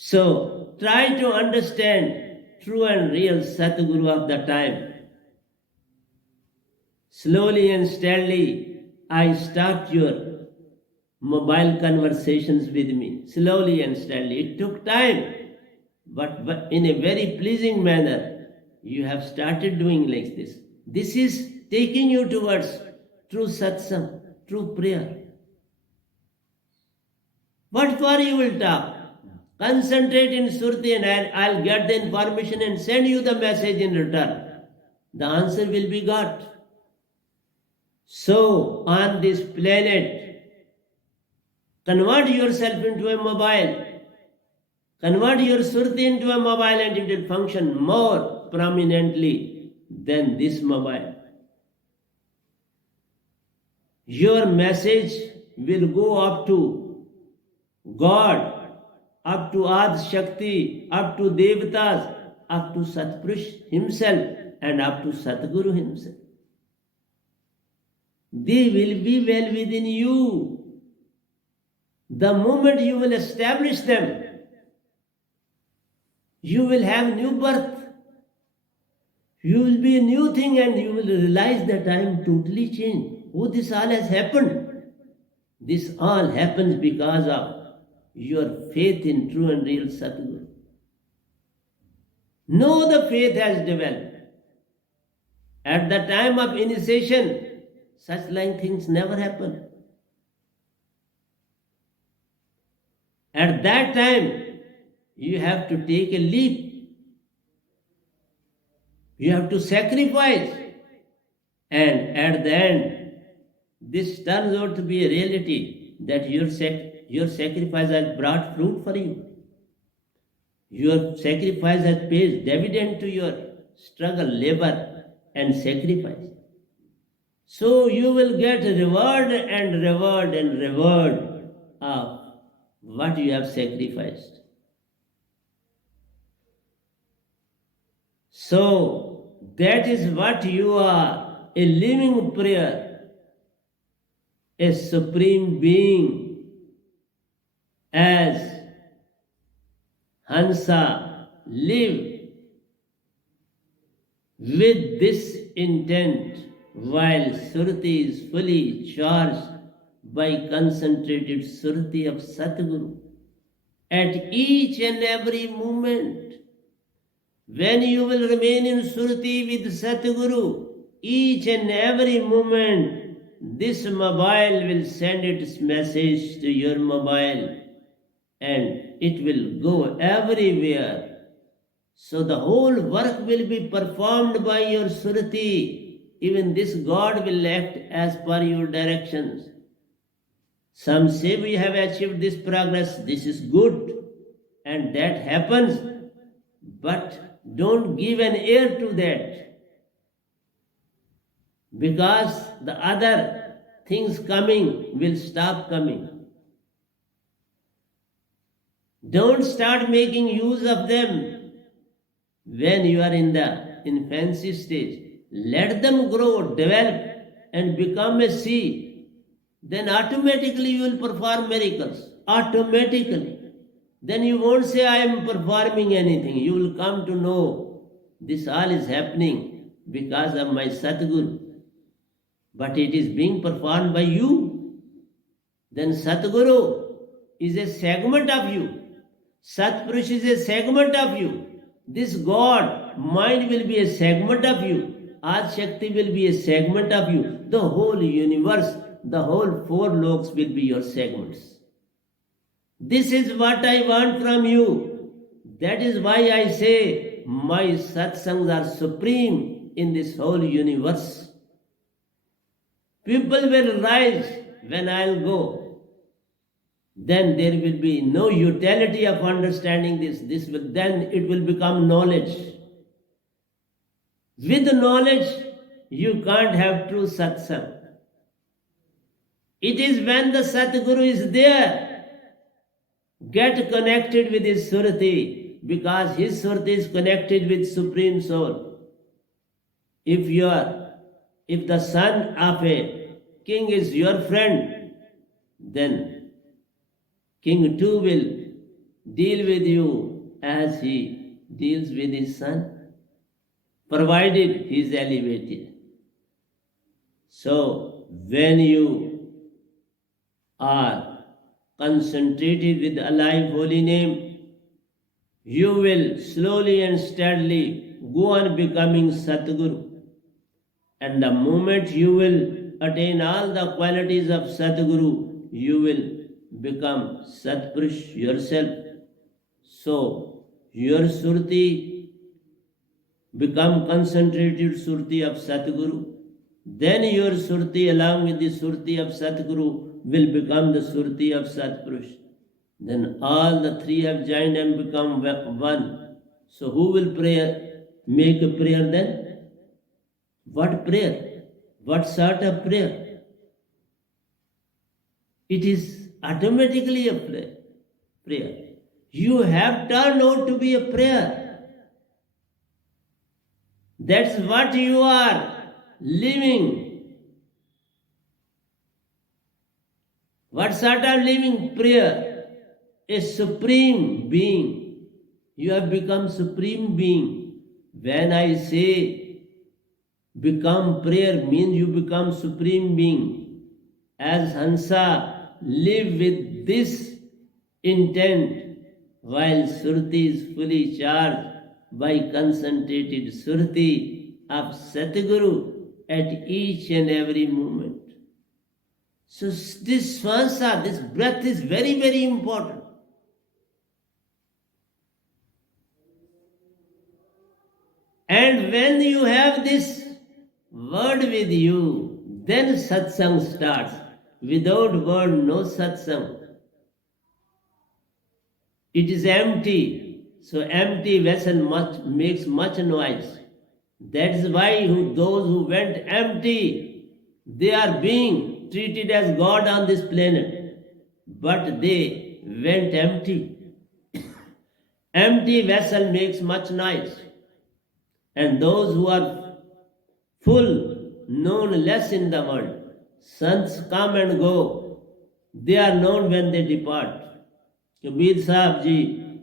So try to understand true and real Satguru of the time. Slowly and steadily, I start your mobile conversations with me. Slowly and steadily. It took time, but in a very pleasing manner, you have started doing like this. This is taking you towards true satsang, true prayer. What for you will talk? Concentrate in Surti and I'll get the information and send you the message in return. The answer will be got. So, on this planet, convert yourself into a mobile. Convert your Surti into a mobile and it will function more prominently than this mobile. Your message will go up to God, up to Ad Shakti, up to Devatas, up to Satpurush himself, and up to Satguru himself. They will be well within you. The moment you will establish them, you will have new birth. You will be a new thing and you will realize that I am totally changed. Oh, this all has happened. This all happens because of your faith in true and real Satguru. No, the faith has developed. At the time of initiation, such like things never happen. At that time, you have to take a leap. You have to sacrifice. And at the end, this turns out to be a reality that your sacrifice has brought fruit for you. Your sacrifice has paid dividend to your struggle, labor, and sacrifice. So you will get reward and reward and reward of what you have sacrificed. So that is what you are, a living prayer, a supreme being, as Hansa live with this intent while Surti is fully charged by concentrated Surti of Satguru. At each and every moment, when you will remain in Surti with Satguru, each and every moment, this mobile will send its message to your mobile and it will go everywhere. So the whole work will be performed by your Surti. Even this God will act as per your directions. Some say we have achieved this progress, this is good, and that happens, but don't give an ear to that, because the other things coming will stop coming. Don't start making use of them when you are in the infancy stage. Let them grow, develop, and become a seed. Then automatically you will perform miracles. Automatically. Then you won't say, I am performing anything. You will come to know this all is happening because of my Satguru. But it is being performed by you. Then Satguru is a segment of you. Satpurush is a segment of you. This God, mind will be a segment of you. Ad Shakti will be a segment of you. The whole universe, the whole four loks will be your segments. This is what I want from you. That is why I say my satsangs are supreme in this whole universe. People will rise when I'll go. Then there will be no utility of understanding this. Then it will become knowledge. With knowledge, you can't have true satsang. It is when the Satguru is there, get connected with his Surti, because his Surti is connected with Supreme Soul. If the son of a king is your friend, then king too will deal with you as he deals with his son, provided he is elevated. So, when you are concentrated with alive holy name, you will slowly and steadily go on becoming Satguru. And the moment you will attain all the qualities of Satguru, you will become Satpurush yourself. So, your Surti become concentrated Surti of Satguru. Then your Surti along with the Surti of Satguru will become the Surti of Satpurush. Then all the three have joined and become one. So who will make a prayer then? What prayer? What sort of prayer? It is automatically a prayer. You have turned out to be a prayer. That's what you are living. What sort of living? Prayer. A supreme being. You have become supreme being. When I say become prayer, means you become supreme being. As Hansa live with this intent, while Surti is fully charged by concentrated Surti of Satguru at each and every moment. So this Swansa, this breath is very, very important. And when you have this word with you, then satsang starts. Without word, no satsang. It is empty. So empty vessel makes much noise. That is why those who went empty, they are being treated as God on this planet. But they went empty. Empty vessel makes much noise. And those who are full, known less in the world. Sons come and go. They are known when they depart. Kabir Sahib Ji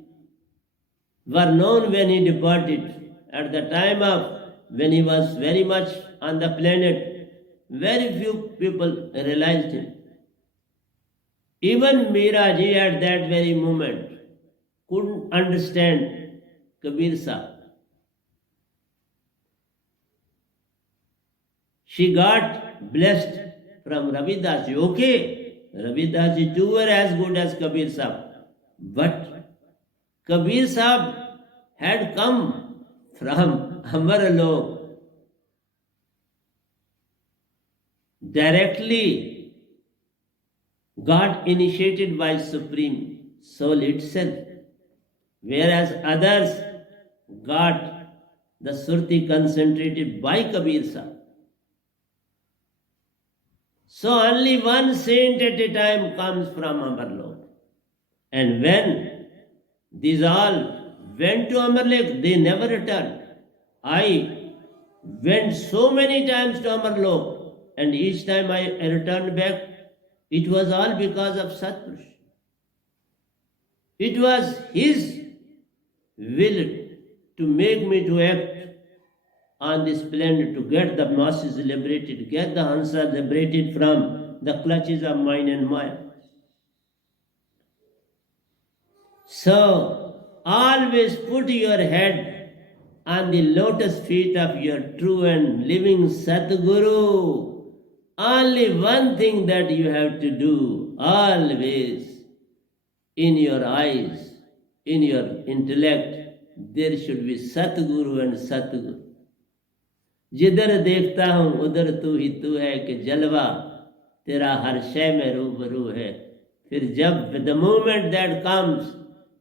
were known when he departed. At the time of when he was very much on the planet, very few people realized him. Even Meera Ji at that very moment couldn't understand Kabir Sahib. She got blessed from Ravidas Ji. Okay, Ravidas Ji too were as good as Kabir Sahib. But Kabir Sahib had come from Amarlok directly, got initiated by Supreme Soul itself, whereas others got the Surti concentrated by Kabir Sahib. So only one saint at a time comes from Amarlok. And when these all went to Amarlok, they never returned. I went so many times to Amarlok, and each time I returned back, it was all because of Satpurush. It was his will to make me to act on this planet, to get the masses liberated, get the Hansa liberated from the clutches of mind and Maya. So, always put your head on the lotus feet of your true and living Satguru. Only one thing that you have to do, always, in your eyes, in your intellect, there should be Satguru and Satguru. जिधर देखता हूं उधर तू ही तू है कि जलवा तेरा हर शय में रूबरू है. फिर जब the moment that comes,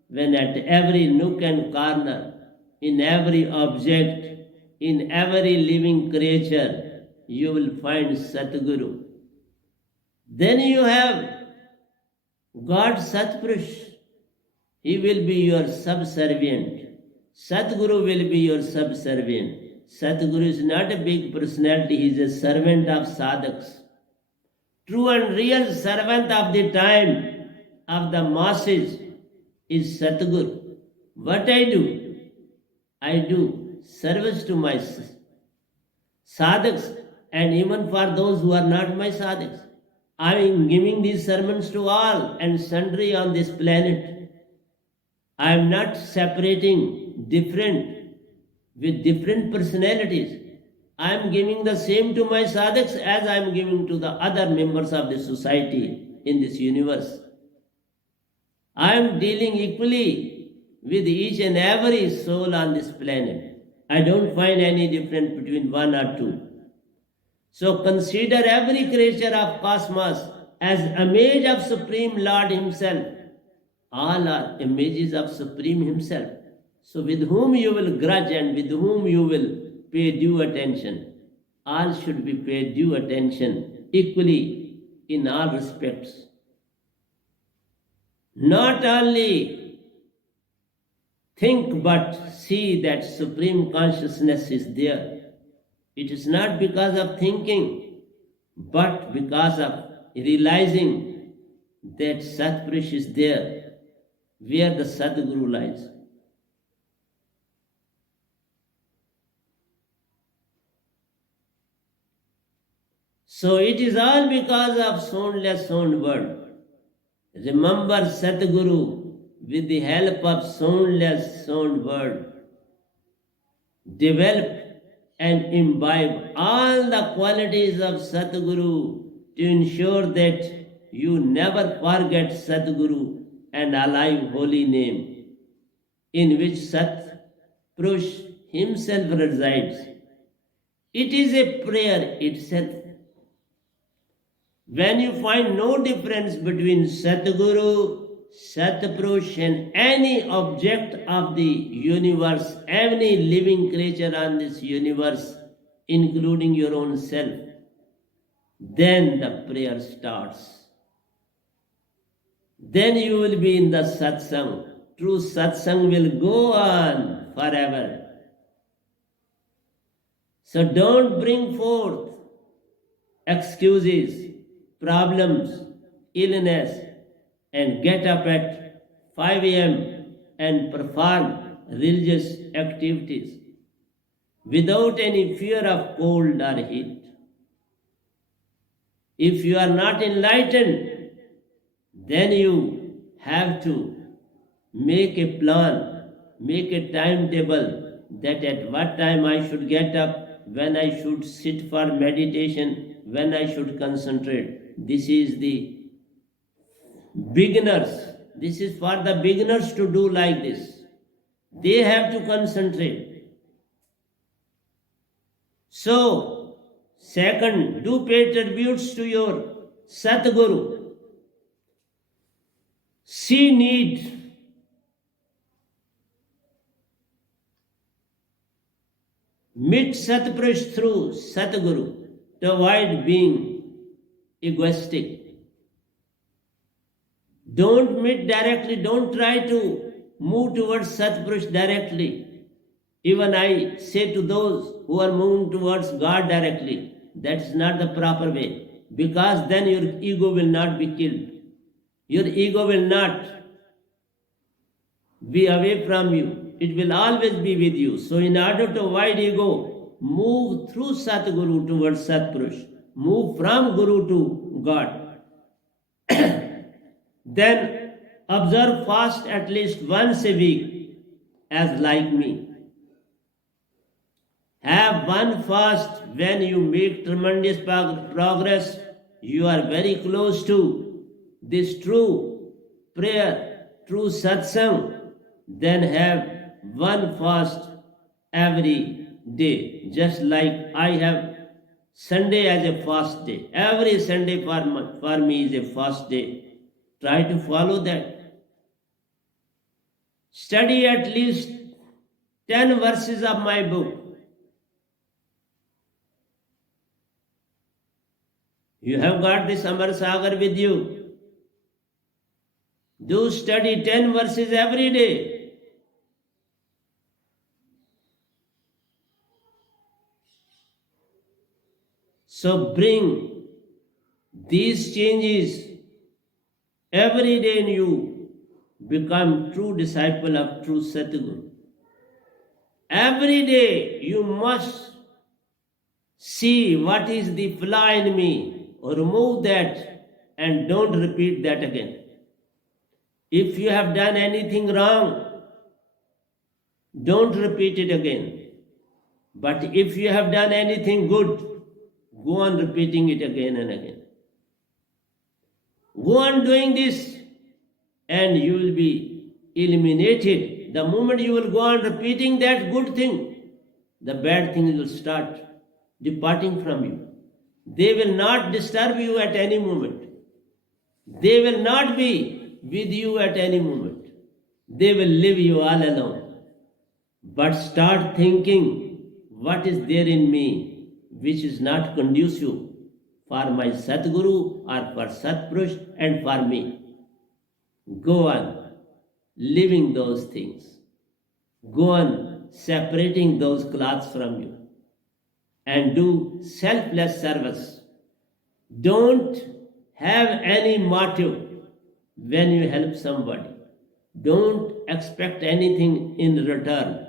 when at every nook and corner, in every object, in every living creature, you will find Satguru. Then you have God Satpurush. He will be your subservient. Satguru will be your subservient. Satguru is not a big personality, he is a servant of sadhaks. True and real servant of the time of the masses is Satguru. What I do service to my sadhaks, and even for those who are not my sadhaks. I am giving these sermons to all and sundry on this planet. I am not separating different with different personalities. I am giving the same to my sadhaks as I am giving to the other members of the society in this universe. I am dealing equally with each and every soul on this planet. I don't find any difference between one or two. So consider every creature of cosmos as image of Supreme Lord Himself. All are images of Supreme Himself. So with whom you will grudge and with whom you will pay due attention. All should be paid due attention equally in all respects. Not only think but see that Supreme Consciousness is there. It is not because of thinking, but because of realizing that Satpurush is there, where the Sadguru lies. So it is all because of soundless sound word. Remember Satguru with the help of soundless sound word. Develop and imbibe all the qualities of Satguru to ensure that you never forget Satguru and alive holy name in which Sat Purush himself resides. It is a prayer itself. When you find no difference between Satguru, Satpurush and any object of the universe, any living creature on this universe, including your own self, then the prayer starts. Then you will be in the satsang. True satsang will go on forever. So don't bring forth excuses, problems, illness, and get up at 5 a.m. and perform religious activities without any fear of cold or heat. If you are not enlightened, then you have to make a plan, make a timetable that at what time I should get up, when I should sit for meditation, when I should concentrate. This is the beginners. This is for the beginners to do like this. They have to concentrate. So, second, do pay tributes to your Satguru. See need. Meet Satpurush through Satguru to avoid being egoistic. Don't meet directly, don't try to move towards Satpurush directly. Even I say to those who are moving towards God directly, that is not the proper way, because then your ego will not be killed. Your ego will not be away from you. It will always be with you. So in order to avoid ego, move through Satguru towards Satpurush. Move from Guru to God. Then observe fast at least once a week as like me. Have one fast when you make tremendous progress. You are very close to this true prayer, true satsang. Then have one fast every day. Just like I have Sunday as a fast day. Every Sunday for me is a fast day. Try to follow that. Study at least 10 verses of my book. You have got this Amar Sagar with you. Do study 10 verses every day. So bring these changes every day in you. become true disciple of true Satguru. Every day you must see what is the flaw in me, remove that and don't repeat that again. If you have done anything wrong, don't repeat it again. But if you have done anything good, go on repeating it again and again. Go on doing this and you will be eliminated. The moment you will go on repeating that good thing, the bad things will start departing from you. They will not disturb you at any moment. They will not be with you at any moment. They will leave you all alone. But start thinking, what is there in me which is not conducive for my Satguru or for Satpurush and for me. Go on living those things. Go on separating those cloths from you and do selfless service. Don't have any motive when you help somebody. Don't expect anything in return.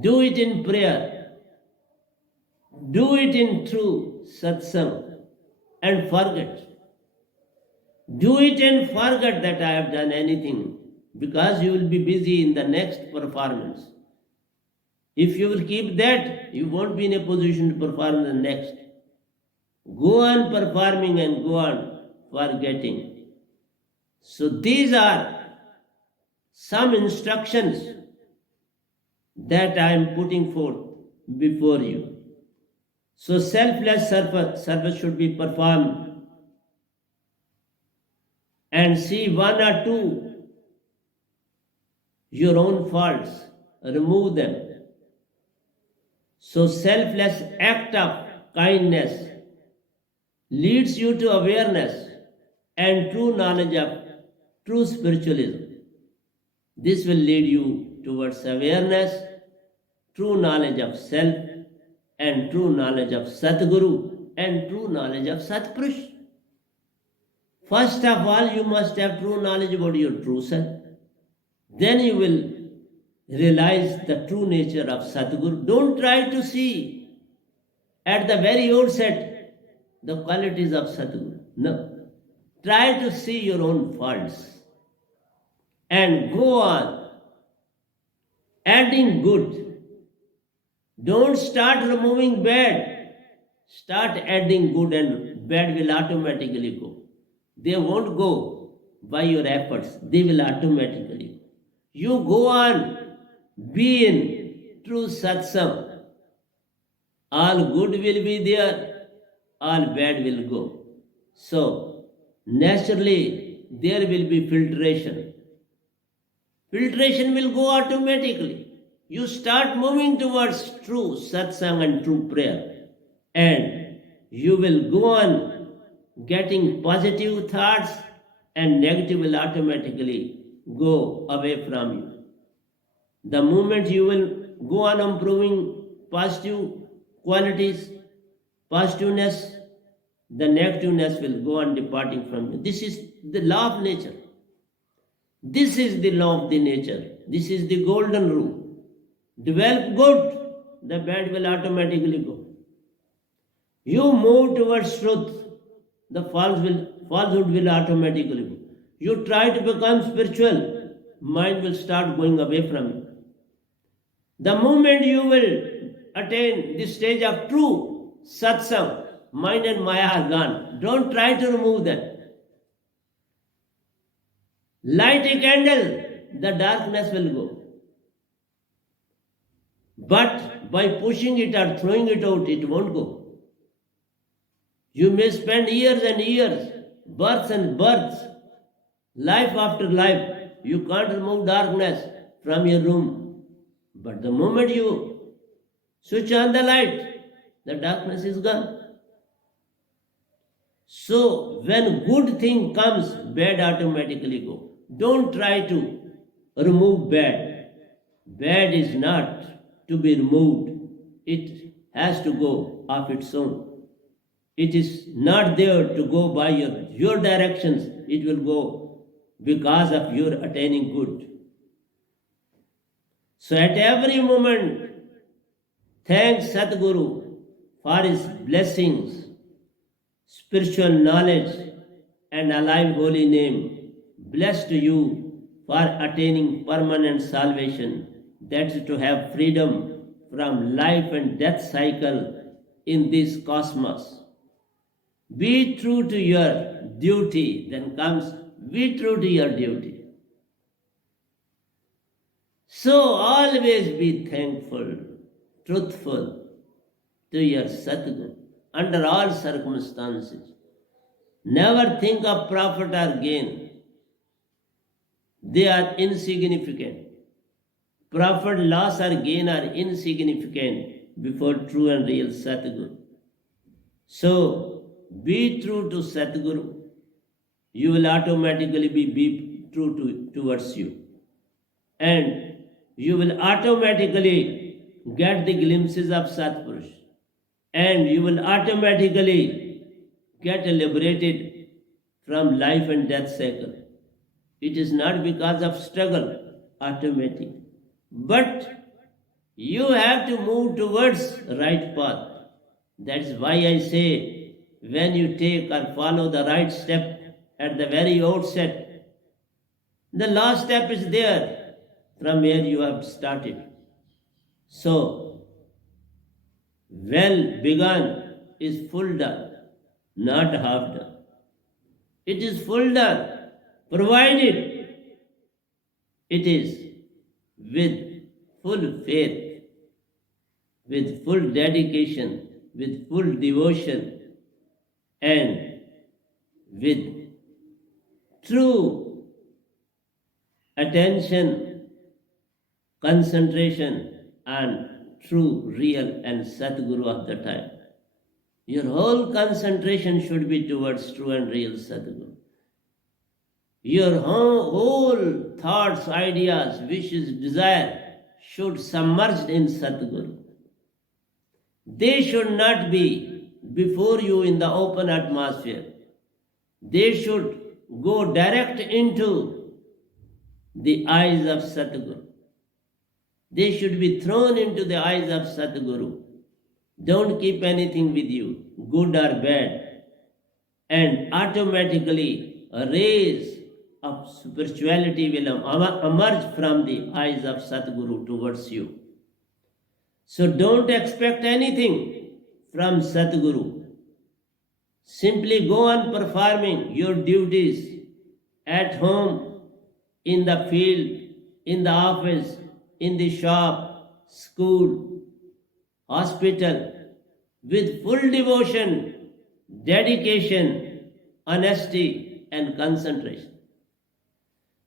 Do it in prayer. Do it in true satsang and forget. Do it and forget that I have done anything, because you will be busy in the next performance. If you will keep that, you won't be in a position to perform the next. Go on performing and go on forgetting. So these are some instructions that I am putting forth before you. So selfless service should be performed, and see one or two your own faults, remove them. So selfless act of kindness leads you to awareness and true knowledge of true spiritualism. This will lead you towards awareness, true knowledge of self, and true knowledge of Satguru, and true knowledge of Satpurush. First of all, you must have true knowledge about your true self. Then you will realize the true nature of Satguru. Don't try to see at the very outset the qualities of Satguru. No. Try to see your own faults and go on adding good. Don't start removing bad. Start adding good, and bad will automatically go. They won't go by your efforts. They will automatically go. You go on, be in true satsang. All good will be there, all bad will go. So, naturally, there will be filtration. Filtration will go automatically. You start moving towards true satsang and true prayer, and you will go on getting positive thoughts, and negative will automatically go away from you. The moment you will go on improving positive qualities, positiveness, the negativeness will go on departing from you. This is the law of nature. This is the law of the nature. This is the golden rule. Develop good, the bad will automatically go. You move towards truth, the falsehood will automatically go. You try to become spiritual, mind will start going away from you. The moment you will attain the stage of true satsang, mind and maya are gone. Don't try to remove them. Light a candle, the darkness will go. But by pushing it or throwing it out, it won't go. You may spend years and years, births and births, life after life. You can't remove darkness from your room. But the moment you switch on the light, the darkness is gone. So when good thing comes, bad automatically go. Don't try to remove bad. Bad is not to be removed. It has to go of its own. It is not there to go by your directions. It will go because of your attaining good. So at every moment, thank Sadguru for his blessings, spiritual knowledge, and alive holy name. Blessed you for attaining permanent salvation, that's to have freedom from life and death cycle in this cosmos. Be true to your duty, then comes be true to your duty. So always be thankful, truthful to your Sadguru under all circumstances. Never think of profit or gain. They are insignificant. Profit, loss, or gain are insignificant before true and real Sadguru. So be true to Sadguru. You will automatically be true towards you. And you will automatically get the glimpses of Satpurush. And you will automatically get liberated from life and death cycle. It is not because of struggle, automatic. But you have to move towards right path. That's why I say, when you take or follow the right step at the very outset, the last step is there from where you have started. So, well begun is full done, not half done. It is full done, provided it is with full faith, with full dedication, with full devotion, and with true attention, concentration, and true, real, and Sadguru of the time. Your whole concentration should be towards true and real Sadguru. Your whole thoughts, ideas, wishes, desire should submerged in Sadguru. They should not be before you in the open atmosphere. They should go direct into the eyes of Sadguru. They should be thrown into the eyes of Sadguru. Don't keep anything with you, good or bad, and automatically a rays of spirituality will emerge from the eyes of Sadguru towards you. So don't expect anything from Sadguru. Simply go on performing your duties at home, in the field, in the office, in the shop, school, hospital, with full devotion, dedication, honesty, and concentration.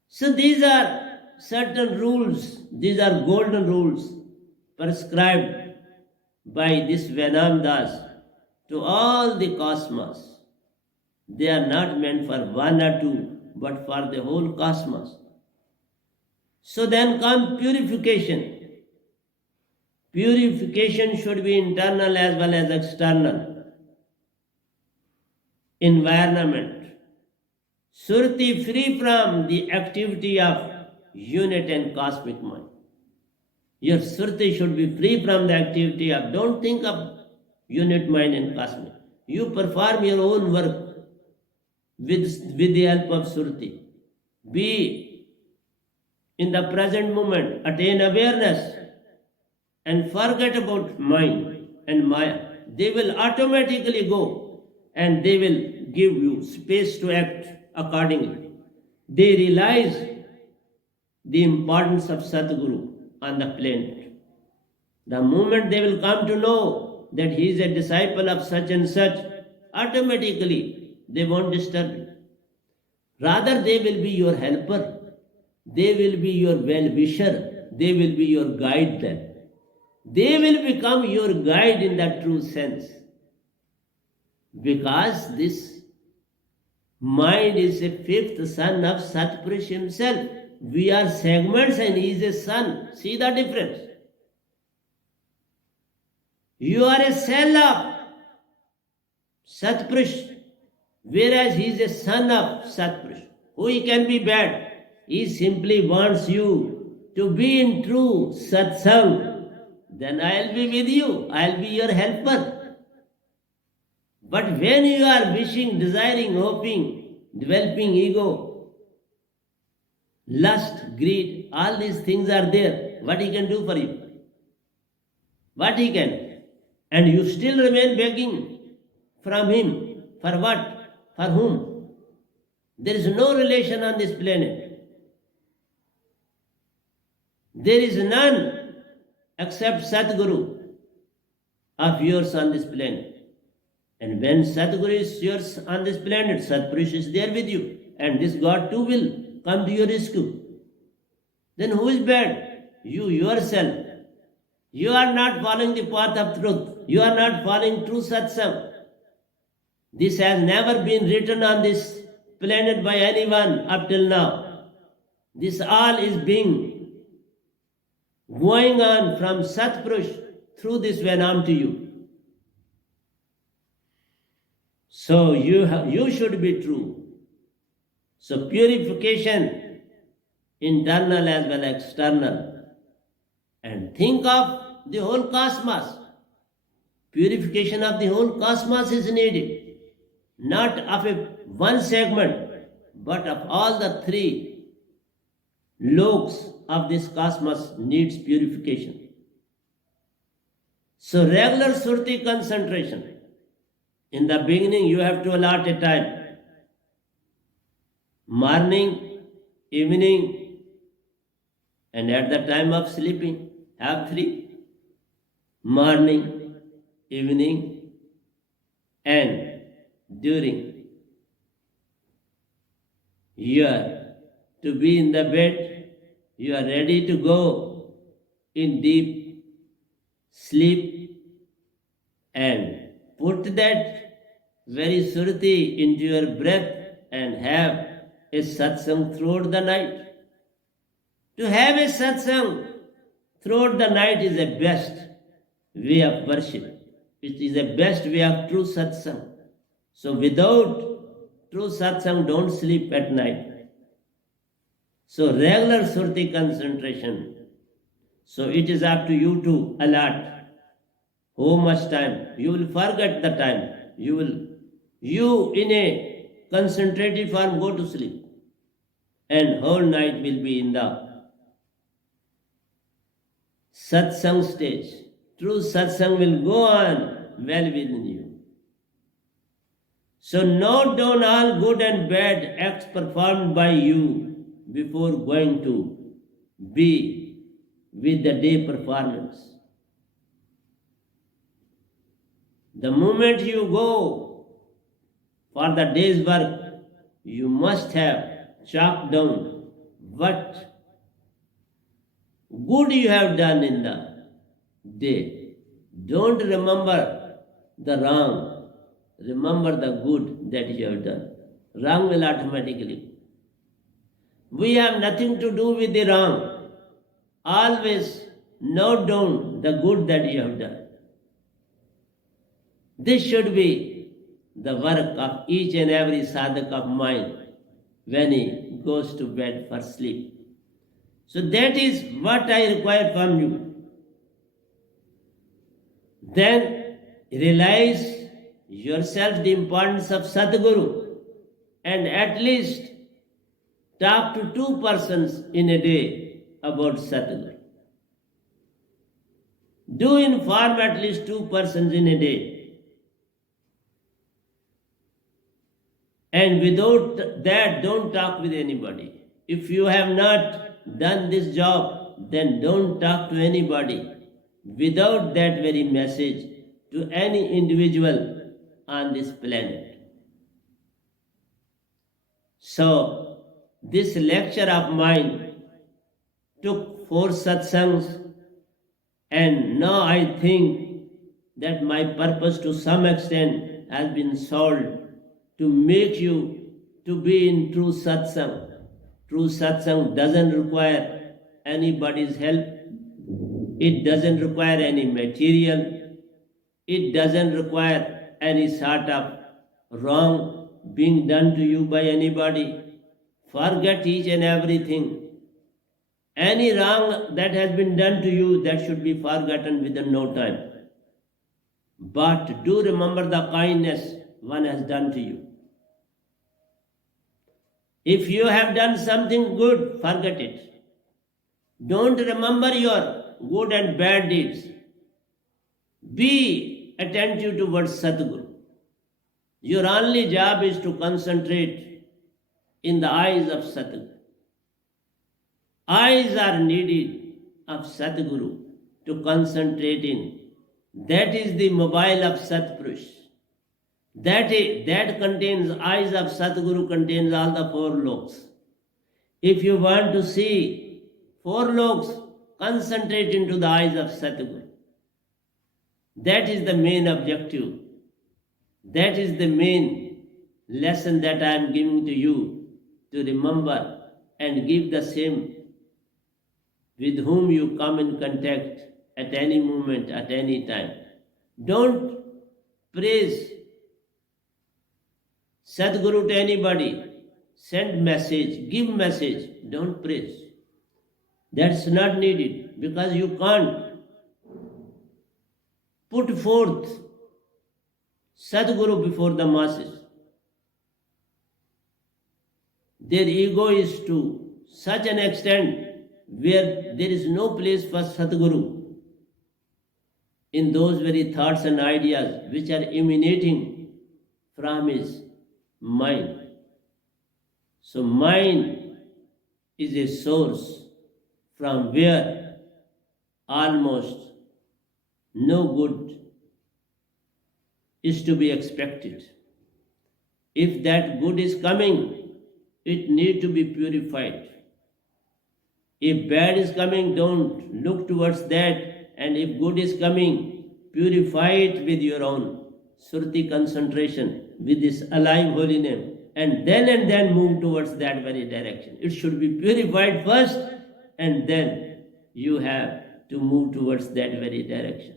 So these are certain rules, these are golden rules prescribed by this Venam Das to all the cosmos. They are not meant for one or two, but for the whole cosmos. So then comes purification. Purification should be internal as well as external. Environment. Surti free from the activity of unit and cosmic mind. Your surti should be free from the activity of, don't think of unit mind and cosmic. You perform your own work with the help of surti. Be in the present moment, attain awareness, and forget about mind and maya. They will automatically go and they will give you space to act accordingly. They realize the importance of Sadguru on the planet. The moment they will come to know that he is a disciple of such and such, automatically they won't disturb you. Rather, they will be your helper. They will be your well-wisher. They will be your guide then. They will become your guide in that true sense. Because this mind is a fifth son of Satpurush himself. We are segments and he is a son. See the difference. You are a cell of Satpurush, whereas he is a son of Satpurush. Who he can be bad? He simply wants you to be in true satsang. Then I'll be with you. I'll be your helper. But when you are wishing, desiring, hoping, developing ego, lust, greed, all these things are there. What he can do for you? What he can? And you still remain begging from him. For what? For whom? There is no relation on this planet. There is none except Sadguru of yours on this planet. And when Sadguru is yours on this planet, Satpurush is there with you. And this God too will come to your rescue. Then who is bad? You yourself. You are not following the path of truth. You are not following true satsang. This has never been written on this planet by anyone up till now. This all is being going on from Satpurush through this Venom to you. So you should be true. So purification, internal as well as external. And think of the whole cosmos. Purification of the whole cosmos is needed. Not of one segment, but of all the three loks of this cosmos needs purification. So regular surti concentration. In the beginning you have to allot a time. Morning, evening, and at the time of sleeping, have three. Morning, evening, and during. You are to be in the bed, you are ready to go in deep sleep, and put that very surti into your breath and have a satsang throughout the night. To have a satsang throughout the night is the best way of worship. It is the best way of true satsang. So without true satsang, don't sleep at night. So regular surti concentration. So it is up to you to allot how much time. You will forget the time. You in a concentrated form go to sleep. And whole night will be in the satsang stage. True satsang will go on well within you. So note down all good and bad acts performed by you before going to be with the day performance. The moment you go for the day's work, you must have chalked down what good you have done in the day. Don't remember the wrong. Remember the good that you have done. Wrong will automatically. We have nothing to do with the wrong. Always note down the good that you have done. This should be the work of each and every sadhak of mine when he goes to bed for sleep. So that is what I require from you. Then realize yourself the importance of Sadguru and at least talk to 2 persons in a day about Sadguru. Do inform at least 2 persons in a day. And without that, don't talk with anybody. If you have not done this job, then don't talk to anybody without that very message to any individual on this planet. So, this lecture of mine took 4 satsangs, and now I think that my purpose to some extent has been solved, to make you to be in true satsang. True satsang doesn't require anybody's help. It doesn't require any material. It doesn't require any sort of wrong being done to you by anybody. forget each and everything. Any wrong that has been done to you, that should be forgotten within no time. But do remember the kindness one has done to you. If you have done something good, forget it. Don't remember your good and bad deeds. Be attentive towards Sadguru. Your only job is to concentrate in the eyes of Sadguru. Eyes are needed of Sadguru to concentrate in. That is the mobile of Satpurush. That contains eyes of Sadguru, contains all the four loks. If you want to see four loks, concentrate into the eyes of Sadguru. That is the main objective. That is the main lesson that I am giving to you, to remember and give the same with whom you come in contact at any moment, at any time. Don't praise Sadguru to anybody. Send message, give message, don't praise. That's not needed, because you can't put forth Sadguru before the masses. Their ego is to such an extent where there is no place for Sadguru in those very thoughts and ideas which are emanating from his mind. So mind is a source from where almost no good is to be expected. If that good is coming, it needs to be purified. If bad is coming, don't look towards that. And if good is coming, purify it with your own Surti concentration, with this alive holy name, and then move towards that very direction. It should be purified first, and then you have to move towards that very direction.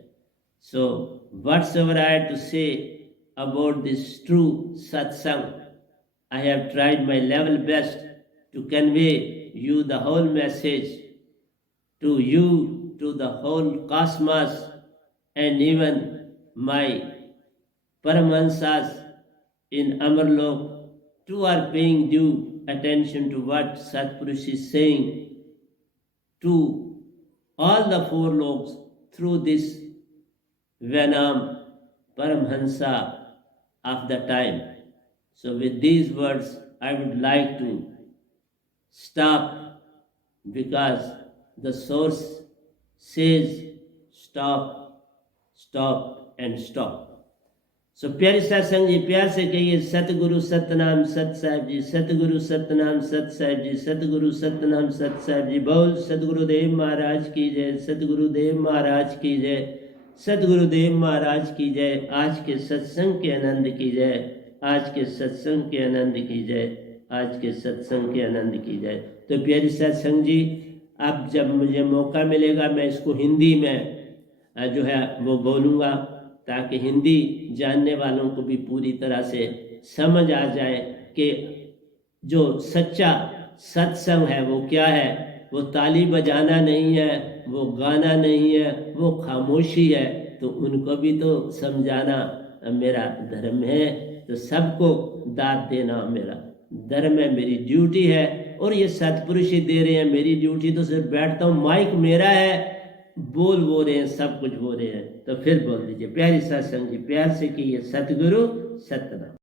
So whatsoever I had to say about this true satsang, I have tried my level best to convey you the whole message, to you, to the whole cosmos, and even my Paramahansas in Amarlok too are paying due attention to what Satpurush is saying to all the four loks through this Venam Paramahansa of the time. So with these words, I would like to stop, because the source says stop, stop and stop. So प्यारे सत्संग जी, प्यार से कहिए सतगुरु सतनाम सत साहिब जी, सतगुरु सतनाम सत साहिब जी, सतगुरु सतनाम सत साहिब जी। बोल सतगुरुदेव महाराज की जय, सतगुरुदेव महाराज की जय, सतगुरुदेव महाराज की जय। आज के सत्संग के आनंद की जय, आज के सत्संग के आनंद की जय, आज के सत्संग के आनंद की जय। तो प्यारे सत्संग जी, अब जब मुझे मौका मिलेगा मैं इसको हिंदी में जो है वो बोलूँगा, ताकि हिंदी जानने वालों को भी पूरी तरह से समझ आ जाए कि जो सच्चा सत्संग है वो क्या है। वो ताली बजाना नहीं है, वो गाना नहीं है, वो खामोशी है। तो उनको भी तो समझाना मेरा धर्म है। तो सबको दाद देना मेरा धर्म है, मेरी ड्यूटी है। और ये सतपुरुष ही दे रहे हैं, मेरी ड्यूटी तो सिर्फ बैठता हूँ, माइक मेरा है, बोल वो रहे हैं, सब कुछ हो रहे हैं। तो फिर बोल दीजिए प्यारी सत्संग जी, प्यार से कि ये सतगुरु सतनाम।